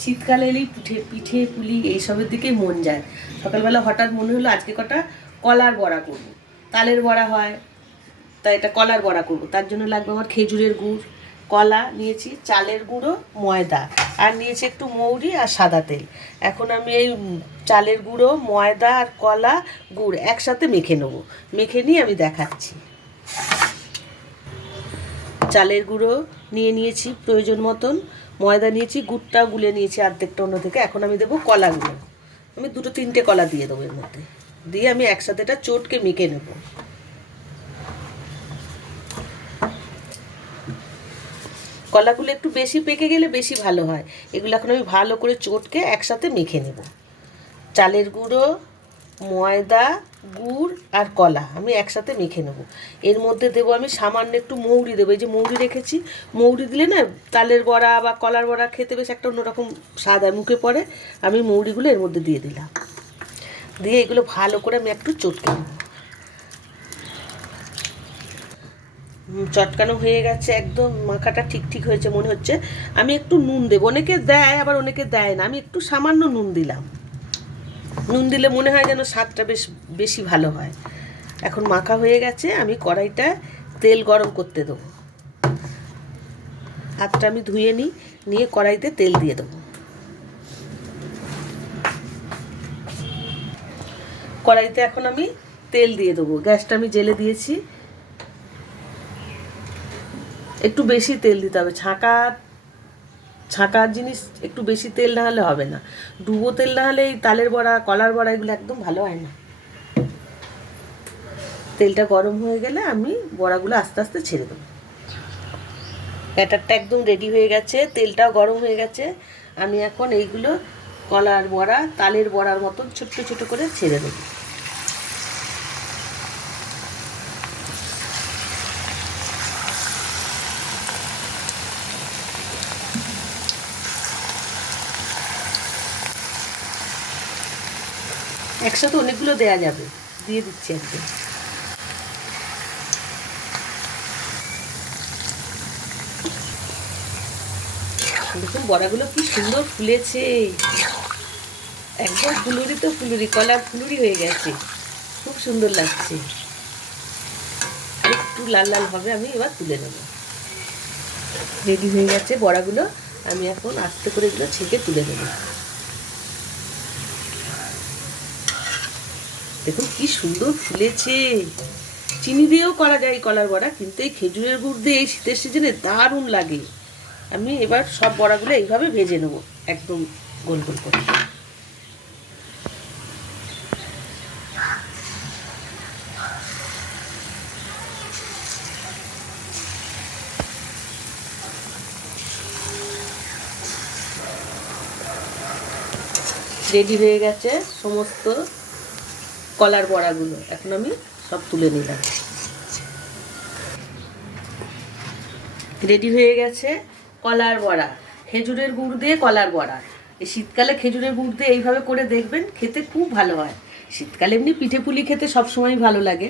শীতকালে এলেই পিঠে পিঠে পুলি এইসবের দিকেই মন যায়। সকালবেলা হঠাৎ মনে হলো আজকে কটা কলার বড়া করবো, তালের বড়া হয়, তাই এটা কলার বড়া করবো। তার জন্য লাগবে আমার খেজুরের গুড়, কলা নিয়েছি, চালের গুঁড়ো, ময়দা, আর নিয়েছি একটু মৌরি আর সাদা তেল। এখন আমি এই চালের গুঁড়ো, ময়দা আর কলা, গুড় একসাথে মেখে নেবো। মেখে নিয়ে আমি দেখাচ্ছি। চালের গুঁড়ো নিয়েছি প্রয়োজন মতন, ময়দা নিয়েছি, গুড়টাও গুলে নিয়েছি অর্ধেকটা অন্য থেকে। এখন আমি দেবো কলাগুলো। আমি 2-3টে কলা দিয়ে দেবো এর মধ্যে, দিয়ে আমি একসাথে এটা চটকে মেখে নেব। কলাগুলো একটু বেশি পেকে গেলে বেশি ভালো হয়। এগুলো এখন আমি ভালো করে চটকে একসাথে মেখে নেব। চালের গুঁড়ো, ময়দা, গুড় আর কলা আমি একসাথে মেখে নেব। এর মধ্যে দেবো আমি সামান্য একটু মৌরি দেবো। এই যে মৌরি রেখেছি, মৌরি দিলে না তালের বড়া বা কলার বড়া খেতে বেশ একটা অন্যরকম স্বাদ আর মুখে পড়ে। আমি মৌরিগুলো এর মধ্যে দিয়ে দিলাম, দিয়ে এগুলো ভালো করে আমি একটু চটকে নেব। চটকানো হয়ে গেছে, একদম মাখাটা ঠিক হয়েছে মনে হচ্ছে। আমি একটু নুন দেবো, অনেকে দেয় আবার অনেকে দেয় না, আমি একটু সামান্য নুন দিলাম। নুন দিলে মনে হয় যেন স্বাদটা বেশি ভালো হয়। এখন মাখা হয়ে গেছে, আমি কড়াইটা তেল গরম করতে দেবো। হাতটা আমি ধুয়ে নিয়ে কড়াইতে তেল দিয়ে দেবো। কড়াইতে এখন আমি তেল দিয়ে দেবো। গ্যাসটা আমি জেলে দিয়েছি। একটু বেশি তেল দিতে হবে, ছাঁকার জিনিস একটু বেশি তেল না হলে হবে না। ডুবো তেল না হলে এই তালের বড়া, কলার বড়া এগুলো একদম ভালো হয় না। তেলটা গরম হয়ে গেলে আমি বড়াগুলো আস্তে আস্তে ছেড়ে দেবো। ব্যাটারটা একদম রেডি হয়ে গেছে, তেলটাও গরম হয়ে গেছে। আমি এখন এইগুলো কলার বড়া, তালের বড়ার মতন ছোট করে ছেড়ে দেবো। একসাথে অনেকগুলো দেয়া যাবে, দিয়ে দিচ্ছি একদম। দেখুন বড়াগুলো কি সুন্দর ফুলেছে, একদম ফুলুরি তো ফুলুরি, কলার ফুলুরি হয়ে গেছে, খুব সুন্দর লাগছে। আর একটু লাল লাল হবে, আমি এবার তুলে নেব। রেডি হয়ে গেছে বড়াগুলো, আমি এখন আস্তে করে এগুলো ছেঁকে তুলে নেব। দেখুন কি সুন্দর ফুলেছে। চিনি দিয়েও করা যায় কলার বড়া, কিন্তু এই খেজুরের গুড় দিয়ে এই শীতের সিজনে দারুণ লাগে। আমি এবার সব বড়াগুলো এইভাবে ভেজে নেব, একদম গোল গোল করে। রেডি হয়ে গেছে সমস্ত কলার বড়াগুলো, এখন আমি সব তুলে নিলাম। রেডি হয়ে গেছে কলার বড়া, খেজুরের গুড় দিয়ে কলার বড়া। এই শীতকালে খেজুরের গুড় দিয়ে এইভাবে করে দেখবেন, খেতে খুব ভালো হয়। শীতকালে এমনি পিঠে পুলি খেতে সবসময় ভালো লাগে।